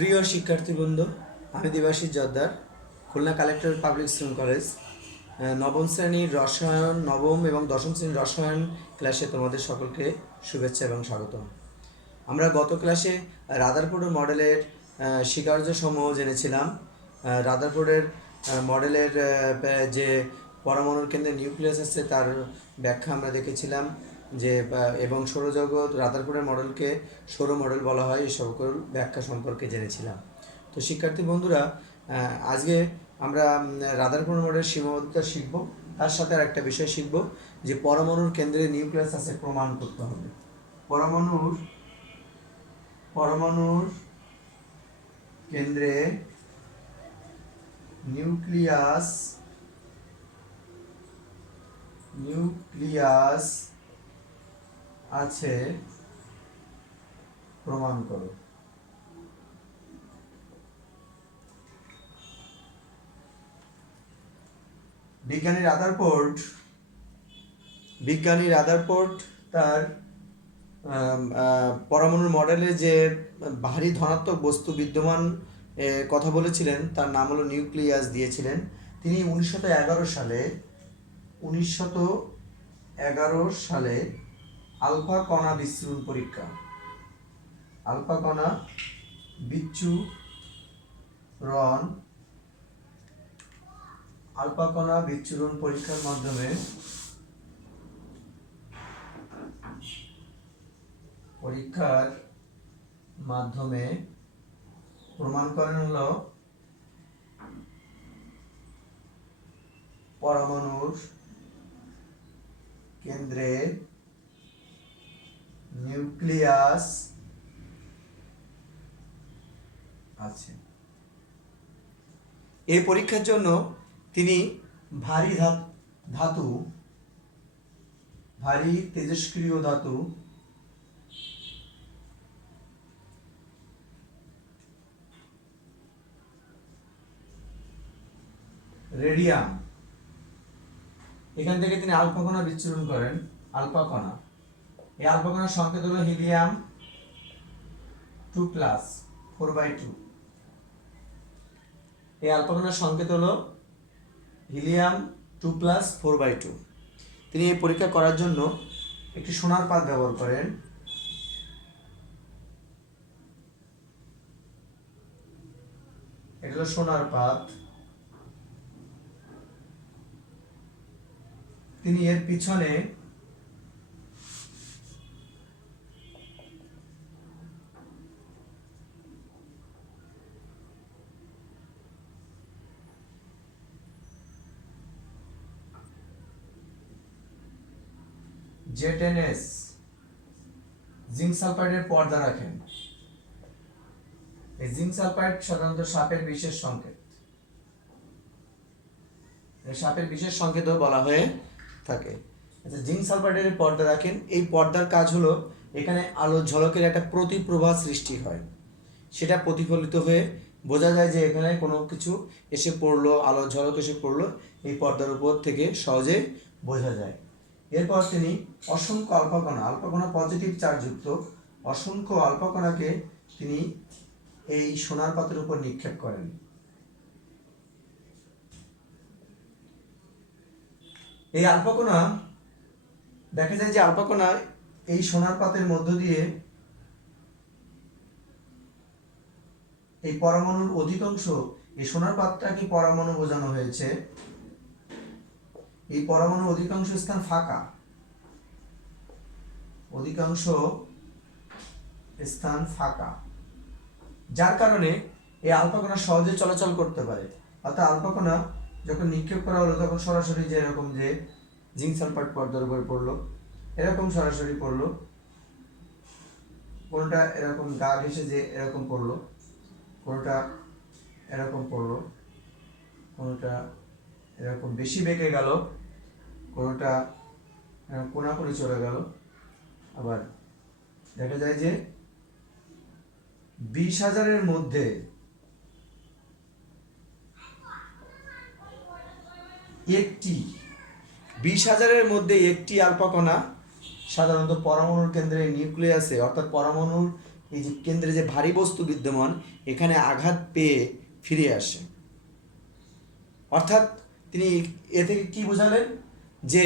প্রিয় শিক্ষার্থীবৃন্দ, আমি Debashis Jordar, Khulna collector public school college নবম শ্রেণীর রসায়ন, নবম এবং দশম শ্রেণীর রসায়ন ক্লাসে তোমাদের সকলকে শুভেচ্ছা এবং স্বাগতম। আমরা গত ক্লাসে রাদারফোর্ড মডেলের স্বীকার্য সমূহ জেনেছিলাম। রাদারফোর্ডের মডেলের যে পরমাণুর কেন্দ্রে নিউক্লিয়াস আছে তার ব্যাখ্যা আমরা দেখেছিলাম, যে এবং সৌরজগৎ রাদারফোর্ডের মডেলকে সৌর মডেল বলা হয়, এই সকল ব্যাখ্যা সম্পর্কে জেনেছিলাম। তো শিক্ষার্থী বন্ধুরা, আজকে আমরা রাদারফোর্ড মডেলের সীমাবদ্ধতা শিখব, তার সাথে আর একটা বিষয় শিখব যে পরমাণুর কেন্দ্রে নিউক্লিয়াস আছে প্রমাণ করতে হবে। পরমাণুর কেন্দ্রে নিউক্লিয়াস আছে প্রমাণ করো। বিজ্ঞানী রাদারফোর্ড তার পরমাণুর মডেলে যে ভারী ধনাত্মক বস্তু বিদ্যমান কথা বলেছিলেন, তার নাম হলো নিউক্লিয়াস দিয়েছিলেন। তিনি 1911 সালে আলফা কণা বিচ্ছুরণ পরীক্ষার মাধ্যমে প্রমাণ করেন হলো পরমাণুর কেন্দ্রে নিউক্লিয়াস আছে। এই পরীক্ষার জন্য তিনি ভারী তেজস্ক্রিয় ধাতু রেডিয়াম, এখান থেকে তিনি আলফা কণা বিচ্ছুরণ করেন। এই আলফা কণার সংকেত হলো হিলিয়াম 2+, 4/2। এই আলফা কণার সংকেত হলো হিলিয়াম 2+, 4/2। তিনি এই পরীক্ষা করার জন্য একটি সোনার পাত ব্যবহার করেন। এটা হলো সোনার পাত। তিনি এর পিছনে ZnS জিঙ্ক সালফাইডের পর্দা রাখেন। এই জিঙ্ক সালফাইড সাধারণত সাপের বিশেষ সংকেত, সাপের বিশেষ সংকেতও বলা হয়ে থাকে। আচ্ছা, জিঙ্ক সালফাইডের পর্দা রাখেন। এই পর্দার কাজ হলো এখানে আলো ঝলকের একটা প্রতিপ্রভা সৃষ্টি হয়, সেটা প্রতিফলিত হয়ে বোঝা যায় যে এখানে কোনো কিছু এসে পড়লো, আলো ঝলক এসে পড়লো, এই পর্দার উপর থেকে সহজে বোঝা যায়। এরপর তিনি অসংখ্য আলফা কণা পজিটিভ চার্জযুক্ত অসংখ্য আলফা কণাকে তিনি এই সোনার পাতের উপর নিক্ষেপ করেন। এই আলফা কণা, দেখা যায় যে আলফা কণা এই সোনার পাতের মধ্য দিয়ে এই পরমাণুর অধিকাংশ, এই সোনার পাতটাকে পরমাণু বোঝানো হয়েছে, এই পরমাণুর অধিকাংশ স্থান ফাঁকা, যার কারণে এই আলফা কণা সহজে চলাচল করতে পারে। অর্থাৎ আলফা কণা যখন নিক্ষেপ করা হলো তখন সরাসরি যেরকম যে জিঙ্ক সালফাইড পর্দার উপর পড়লো, এরকম সরাসরি পড়লো, কোনটা এরকম গা ঘেঁষে যে এরকম পড়লো, কোনটা এরকম পড়লো, কোনটা এরকম বেশি বেঁকে গেল, কোনটা কোনাকুনি চলে গেল। আবার দেখা যায় যে 20,000-এর মধ্যে একটি 20,000-এর মধ্যে একটি আলফা কণা সাধারণত পরমাণুর কেন্দ্রে নিউক্লিয়াসে, অর্থাৎ পরমাণুর এই যে কেন্দ্রে যে ভারী বস্তু বিদ্যমান এখানে আঘাত পেয়ে ফিরে আসে। অর্থাৎ তিনি এ থেকে কি বোঝালেন যে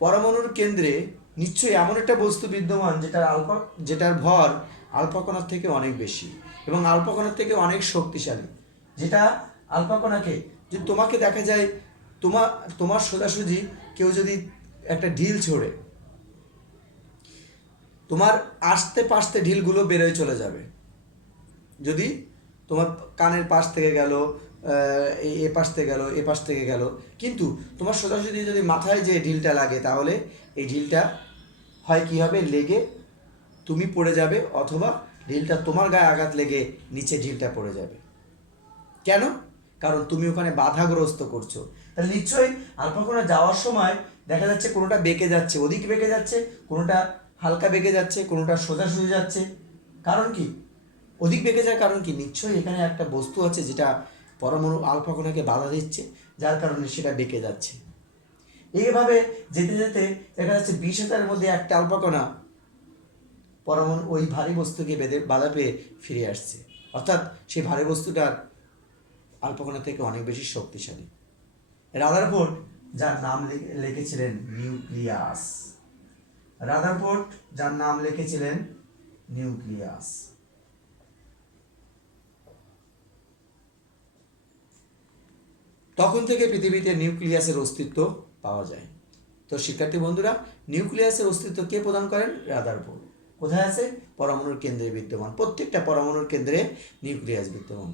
পরমাণুর কেন্দ্রে নিশ্চয়ই এমন একটা বস্তু বিদ্যমান যেটার ভর আলফা কণার থেকে অনেক বেশি এবং আলফা কণার থেকে অনেক শক্তিশালী। যেটা আলফা কণাকে, যে তোমাকে দেখা যায় তোমার সোজাসুজি কেউ যদি একটা ঢিল ছোড়ে, তোমার আস্তে পাশতে ঢিলগুলো বেরোয় চলে যাবে। যদি তোমার কানের পাশ থেকে গেল, এ পাশ থেকে গেল, এ পাশ থেকে গেল, কিন্তু তোমার সোজাসুজি যদি মাথায় যে ঢিলটা লাগে তাহলে এই ঢিলটা হয় কী হবে, লেগে তুমি পড়ে যাবে, অথবা ঢিলটা তোমার গায়ে আঘাত লেগে নিচে ঢিলটা পড়ে যাবে। কেন? কারণ তুমি ওখানে বাধাগ্রস্ত করছো। তাহলে নিশ্চয়ই আলফা কণা যাওয়ার সময় দেখা যাচ্ছে কোনোটা বেঁকে যাচ্ছে, ওদিক বেঁকে যাচ্ছে, কোনোটা হালকা বেঁকে যাচ্ছে, কোনোটা সোজাসুজি যাচ্ছে। কারণ কি? ওদিক বেঁকে যাওয়ার কারণ কি? নিশ্চয়ই এখানে একটা বস্তু আছে যেটা পরমাণু আলফা কণাকে বাধা দিচ্ছে, যার কারণে সেটা বেঁকে যাচ্ছে। এইভাবে যেতে যেতে দেখা যাচ্ছে 20,000-এর মধ্যে একটা আলফা কণা পরমাণু ওই ভারী বস্তুকে বাধা পেয়ে ফিরে আসছে। অর্থাৎ সেই ভারী বস্তুটার আলফা কণা থেকে অনেক বেশি শক্তিশালী। রাদারফোর্ড যার নাম লিখেছিলেন নিউক্লিয়াস, রাদারফোর্ড যার নাম লিখেছিলেন নিউক্লিয়াস। তখন থেকে পৃথিবীতে নিউক্লিয়াসের অস্তিত্ব পাওয়া যায়। তো শিক্ষার্থী বন্ধুরা, নিউক্লিয়াসের অস্তিত্ব কে প্রদান করেন? রাদারফোর্ড। কোথায় আছে? পরমাণুর কেন্দ্রে বিদ্যমান। প্রত্যেকটা পরমাণুর কেন্দ্রে নিউক্লিয়াস বিদ্যমান।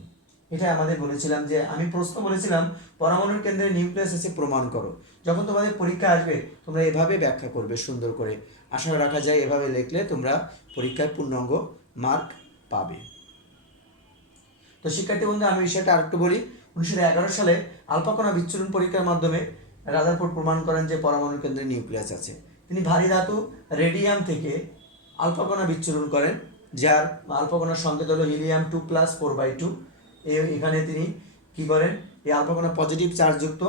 এটা আমাদের বলেছিলাম যে আমি প্রশ্ন বলেছিলাম পরমাণুর কেন্দ্রে নিউক্লিয়াস আছে প্রমাণ করো। যখন তোমাদের পরীক্ষা আসবে তোমরা এভাবে ব্যাখ্যা করবে সুন্দর করে। আশা রাখা যায় এভাবে লিখলে তোমরা পরীক্ষায় পূর্ণাঙ্গ মার্ক পাবে। তো শিক্ষার্থী বন্ধু, আমি বিষয়টা আরেকটু বলি। 1911 সালে আলফা কণা বিচ্ছুরণ পরীক্ষার মাধ্যমে রাদারফোর্ড প্রমাণ করেন যে পরমাণুর কেন্দ্রে নিউক্লিয়াস আছে। তিনি ভারী ধাতু রেডিয়াম থেকে আলফা কণা বিচ্ছুরণ করেন, যার আলফা কণার সংকেত হলো হিলিয়াম 2+4/2। এখানে তিনি কি করেন? এই আলফা কণা পজিটিভ চার্জযুক্ত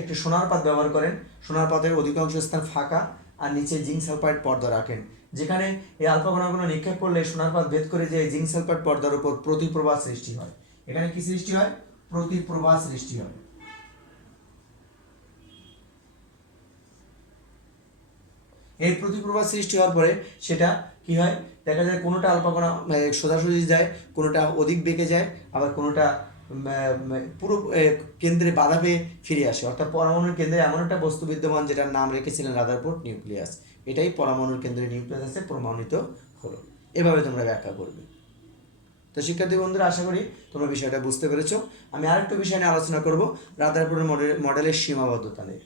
একটি সোনার পাত ব্যবহার করেন। সোনার পাতের অধিকাংশ স্থান ফাঁকা আর নিচে জিঙ্ক সালফাইড পর্দা রাখেন, যেখানে এই আলফা কণাগুলো নিক্ষেপ করলে সোনার পাত ভেদ করে যে জিঙ্ক সালফাইড পর্দার উপর প্রতিপ্রবাহ সৃষ্টি হয়। এখানে কি সৃষ্টি হয়? প্রতিপ্রবাহ সৃষ্টি হয়। এই প্রতিপ্রবাহ সৃষ্টি হওয়ার পরে সেটা কি হয়? দেখা যায় কোনোটা আলফা কণা সোজাসুজি যায়, কোনোটা অধিক বেঁকে যায়, আবার কোনোটা পুরো কেন্দ্রে বাধা পেয়ে ফিরে আসে। অর্থাৎ পরমাণুর কেন্দ্রে এমন একটা বস্তু বিদ্যমান যেটার নাম রেখেছিলেন রাদারফোর্ড, নিউক্লিয়াস। এটাই পরমাণুর কেন্দ্রে নিউক্লিয়াস আছে প্রমাণিত হলো। এভাবে তোমরা ব্যাখ্যা করবে। তো শিক্ষার্থী বন্ধুরা, আশা করি তোমরা বিষয়টা বুঝতে পেরেছো। আমি আরেকটু বিষয় নিয়ে আলোচনা করব, রাদারফোর্ডের মডেলের সীমাবদ্ধতা নিয়ে।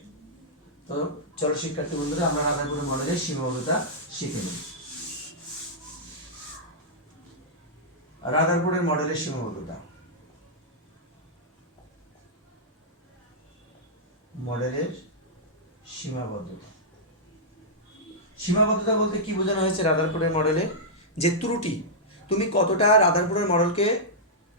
তো চলো শিক্ষার্থী বন্ধুরা, আমরা রাদারফোর্ডের মডেলের সীমাবদ্ধতা শিখে নিই। রাদারফোর্ডের মডেলের সীমাবদ্ধতা। মডেলের সীমাবদ্ধতা। সীমাবদ্ধতা বলতে কি বোঝানো হয়েছে রাদারফোর্ডের মডেলে? যে ত্রুটি, তুমি কতটা রাদারফোর্ডের মডেলকে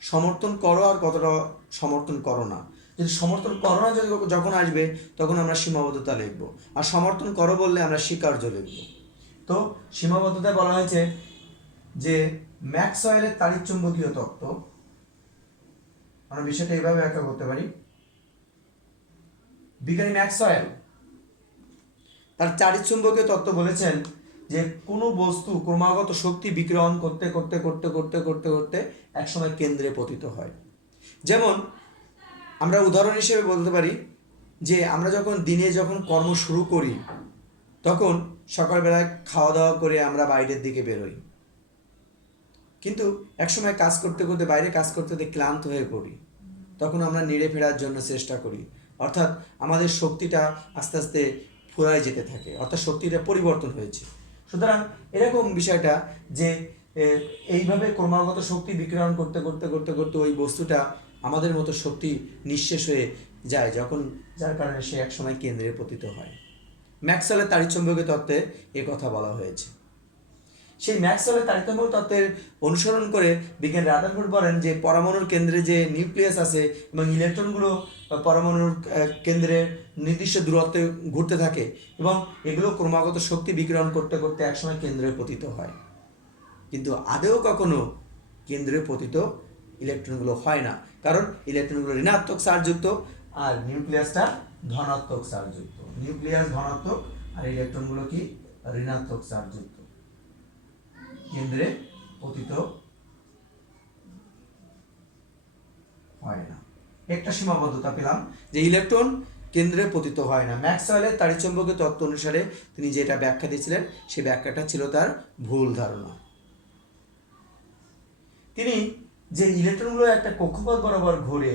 সমর্থন করো আর কতটা সমর্থন করো না। যদি সমর্থন করো না যখন আসবে তখন আমরা সীমাবদ্ধতা লিখব, আর সমর্থন করো বললে আমরা স্বীকার্য লিখব। তো সীমাবদ্ধতায় বলা হয়েছে যে ম্যাক্সওয়েলের তাড়িৎচুম্বকীয় তত্ত্ব, আমরা বিষয়টা এইভাবে ব্যাখ্যা করতে পারি। বিজ্ঞানী ম্যাক্সওয়েল তার তাড়িৎচুম্বকীয় তত্ত্ব বলেছেন যে কোনো বস্তু ক্রমাগত শক্তি বিকিরণ করতে করতে করতে করতে করতে করতে একসময় কেন্দ্রে পতিত হয়। যেমন আমরা উদাহরণ হিসেবে বলতে পারি যে আমরা যখন দিনে কর্ম শুরু করি তখন সকালবেলায় খাওয়া দাওয়া করে আমরা বাইরের দিকে বেরোই, কিন্তু একসময় কাজ করতে করতে বাইরে কাজ করতে করতে ক্লান্ত হয়ে পড়ি, তখন আমরা নেড়ে ফেরার জন্য চেষ্টা করি। অর্থাৎ আমাদের শক্তিটা আস্তে আস্তে ফুরায় যেতে থাকে, অর্থাৎ শক্তিটা পরিবর্তন হয়েছে। সুতরাং এরকম বিষয়টা যে এইভাবে ক্রমাগত শক্তি বিকিরণ করতে করতে করতে করতে ওই বস্তুটা আমাদের মতো শক্তি নিঃশেষ হয়ে যায় যখন, যার কারণে সে একসময় কেন্দ্রে পতিত হয়। ম্যাক্সওয়েলের তাড়িৎচুম্বকীয় তত্ত্বে এ কথা বলা হয়েছে। সেই ম্যাক্সওয়েলের তাড়িৎচুম্বকীয় তত্ত্বের অনুসরণ করে বিজ্ঞানী রাদারফোর্ড বলেন যে পরমাণুর কেন্দ্রে যে নিউক্লিয়াস আছে এবং ইলেকট্রনগুলো পরমাণুর কেন্দ্রে নির্দিষ্ট দূরত্বে ঘুরতে থাকে এবং এগুলো ক্রমাগত শক্তি বিকিরণ করতে করতে একসময় কেন্দ্রে পতিত হয়। কিন্তু আদৌ কখনো কেন্দ্রে পতিত ইলেকট্রনগুলো হয় না, কারণ ইলেকট্রনগুলো ঋণাত্মক চার্জযুক্ত আর নিউক্লিয়াসটা ধনাত্মক চার্জযুক্ত। নিউক্লিয়াস ধনাত্মক আর ইলেকট্রনগুলো কি ঋণাত্মক চার্জযুক্ত, কেন্দ্রে পতিত হয় না। একটা সীমাবদ্ধতা পেলাম যে ইলেকট্রন কেন্দ্রে পতিত হয় না। ম্যাক্সওয়েলের তাড়িৎচুম্বকীয় তত্ত্ব অনুসারে তিনি যেটা ব্যাখ্যা দিয়েছিলেন সেই ব্যাখ্যাটা ছিল তার ভুল ধারণা। তিনি যে ইলেকট্রনগুলো একটা কক্ষপথ বরাবর ঘুরে,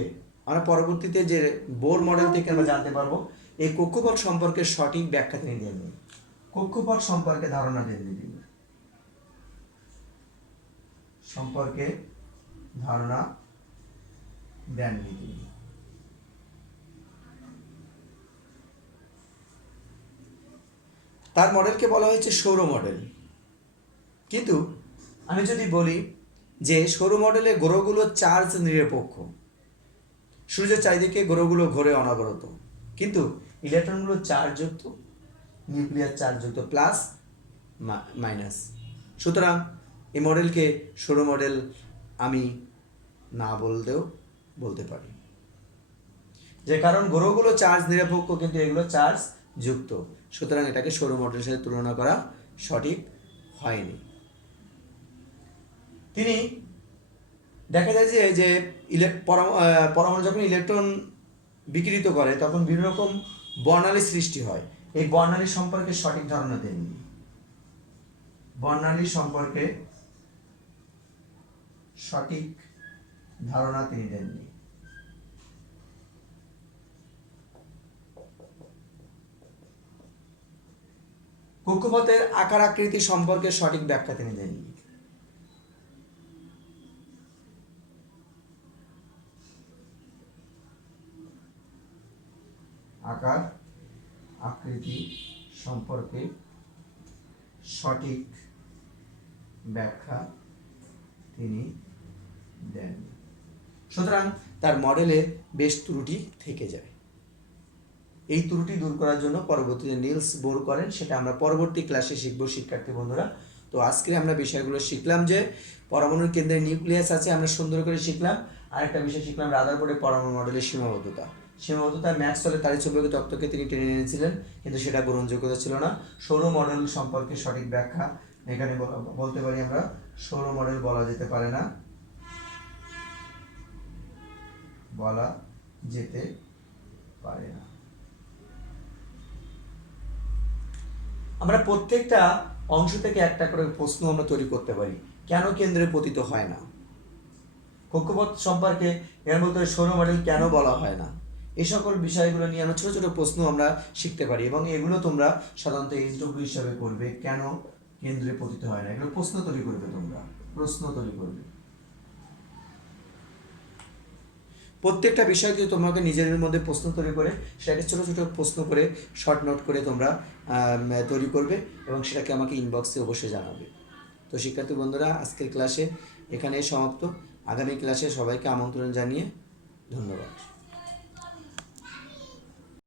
আমরা পরবর্তীতে যে বোর মডেল থেকে আমরা জানতে পারবো, এই কক্ষপথ সম্পর্কে সঠিক ব্যাখ্যা তিনি দেননি, কক্ষপথ সম্পর্কে ধারণা দেননি, তিনি সম্পর্কে ধারণা দেননি তিনি। তার মডেলকে বলা হয়েছে সৌর মডেল। কিন্তু আমি যদি বলি যে সৌর মডেলে গ্রহগুলো চার্জ নিরপেক্ষ, সূর্যের চারিদিকে গ্রহগুলো ঘোরে অনবরত, কিন্তু ইলেকট্রনগুলো চার্জযুক্ত, নিউক্লিয়াস চার্জযুক্ত, প্লাস মাইনাস। সুতরাং এই মডেলকে সৌর মডেল আমি না বলতেও বলতে পারি, যে কারণ গ্রহগুলো চার্জ নিরপেক্ষ কিন্তু এগুলো চার্জ যুক্ত, সুতরাং এটাকে সৌর মডেলের সাথে তুলনা করা সঠিক হয়নি। তিনি দেখা যায় যে পরমাণু যখন ইলেকট্রন বিকিরিত করে তখন বিভিন্ন রকম বর্ণালী সৃষ্টি হয়। এই বর্ণালী সম্পর্কে সঠিক ধারণা দেননি, বর্ণালী সম্পর্কে সঠিক ধারণা তিনি দেননি। কক্ষপথের আকার আকৃতি সম্পর্কে সঠিক ব্যাখ্যা তিনি দেননি। আকার আকৃতি সম্পর্কে সঠিক ব্যাখ্যা তিনি দেননি। সুতরাং তার মডেলে বেশ ত্রুটি থেকে যায়। এই ত্রুটি দূর করার জন্য পরবর্তীতে নিলস বোর করেন, সেটা আমরা পরবর্তী ক্লাসে শিখব শিক্ষার্থী বন্ধুরা। তো আজকে আমরা বিষয়গুলো শিখলাম যে পরমাণুর কেন্দ্রে নিউক্লিয়াস আছে, আমরা সুন্দর করে শিখলাম। আরেকটা বিষয় শিখলাম রাদারফোর্ডের পরমাণু মডেলের সীমাবদ্ধতা। ম্যাক্সওয়েলের তাড়িৎচুম্বকীয় তত্ত্বকে তিনি টেনে এনেছিলেন, কিন্তু সেটা গ্রহণযোগ্যতা ছিল না। সৌর মডেল সম্পর্কে সঠিক ব্যাখ্যা এখানে বলতে পারি আমরা, সৌর মডেল বলা যেতে পারে না, বলা যেতে পারে না। আমরা প্রত্যেকটা অংশ থেকে একটা করে প্রশ্ন আমরা তৈরি করতে পারি, কেন কেন্দ্রে পতিত হয় না, কক্ষপথ সম্পর্কে এর মধ্যে সৌর মডেল কেন বলা হয় না, এই সকল বিষয়গুলো নিয়ে আমরা ছোট ছোট প্রশ্ন আমরা শিখতে পারি, এবং এগুলো তোমরা সাধারণত এইচডব্লিউ হিসাবে করবে, কেন কেন্দ্রে পতিত হয় না, এগুলো প্রশ্ন তৈরি করবে, তোমরা প্রশ্ন তৈরি করবে। প্রত্যেকটা বিষয়কে তোমাকে নিজের মধ্যে প্রশ্ন তৈরি করে সেটাকে ছোটো ছোটো প্রশ্ন করে শর্ট নোট করে তোমরা তৈরি করবে, এবং সেটাকে আমাকে ইনবক্সে অবশ্যই জানাবে। তো শিক্ষার্থী বন্ধুরা, আজকের ক্লাসে এখানেই সমাপ্ত। আগামী ক্লাসে সবাইকে আমন্ত্রণ জানিয়ে ধন্যবাদ।